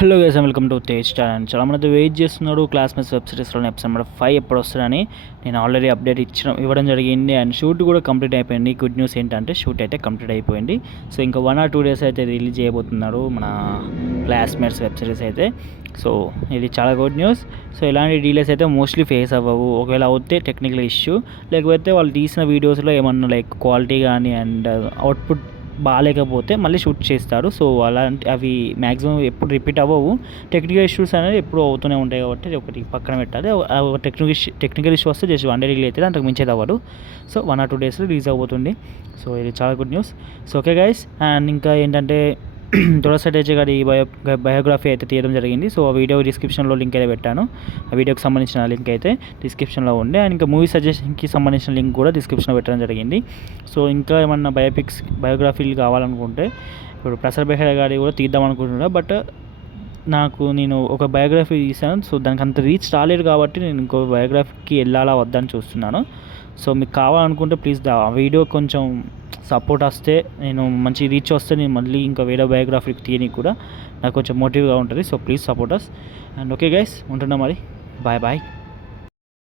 Hello guys, welcome to Tej star. And చాలా మంది wait చేస్తున్నాడు క్లాస్మేట్స్ వెబ్ సిరీస్లో ఎపిసోడ్ నెంబర్ 5 ఎప్పుడు వస్తుందని. నేను ఆల్రెడీ అప్డేట్ ఇవ్వడం జరిగింది అండ్ షూట్ కూడా కంప్లీట్ అయిపోయింది. గుడ్ న్యూస్ ఏంటంటే షూట్ అయితే కంప్లీట్ అయిపోయింది. సో ఇంకా 1 or 2 days అయితే రిలీజ్ చేయబోతున్నారు మన క్లాస్మేట్స్ వెబ్ సిరీస్ అయితే. సో ఇది చాలా గుడ్ న్యూస్. సో ఇలాంటి డీలేస్ అయితే మోస్ట్లీ ఫేస్ అవ్వవు. ఒకవేళ అవుతే టెక్నికల్ ఇష్యూ, లేకపోతే వాళ్ళు తీసిన వీడియోస్లో ఏమన్నా లైక్ క్వాలిటీ కానీ అండ్ అవుట్పుట్ బాగాలేకపోతే మళ్ళీ షూట్ చేస్తారు. సో అలాంటి అవి మ్యాక్సిమం ఎప్పుడు రిపీట్ అవ్వవు. టెక్నికల్ ఇష్యూస్ అనేది ఎప్పుడు అవుతూనే ఉంటాయి కాబట్టి ఒకటి పక్కన పెట్టాలి. టెక్నికల్ ఇష్యూ వస్తే జస్ట్ 1 day రిలీజ్ అవుతుంది, అంతకు మించేది అవ్వదు. సో 1 or 2 days రిలీజ్ అవబోతుంది. సో ఇది చాలా good news. So okay guys, and ఇంకా ఏంటంటే తులసి టేజ గారి బయోగ్రఫీ అయితే తీయడం జరిగింది. సో ఆ వీడియో డిస్క్రిప్షన్లో లింక్ అయితే పెట్టాను. ఆ వీడియోకి సంబంధించిన లింక్ అయితే డిస్క్రిప్షన్లో ఉండే, అండ్ ఇంకా మూవీ సజెషన్కి సంబంధించిన లింక్ కూడా డిస్క్రిప్షన్లో పెట్టడం జరిగింది. సో ఇంకా ఏమన్నా బయోగ్రఫీలు కావాలనుకుంటే ఇప్పుడు ప్రసాద్ బెహ్రా గారి కూడా తీద్దాం అనుకుంటున్నా. బట్ నేను ఒక బయోగ్రఫీ తీసాను. సో దానికి అంత రీచ్ రాలేదు కాబట్టి నేను ఇంకో బయోగ్రఫీకి వెళ్ళాలా వద్దని చూస్తున్నాను. సో మీకు కావాలనుకుంటే ప్లీజ్ ఆ వీడియో కొంచెం సపోర్ట్ వస్తే, నేను మంచి రీచ్ వస్తే నేను మళ్ళీ ఇంకా వేరే బయోగ్రఫీకి తీయడానికి కూడా నాకు కొంచెం మోటివ్గా ఉంటుంది. So please support us. And okay guys, ఉంటున్నా మరి. Bye bye.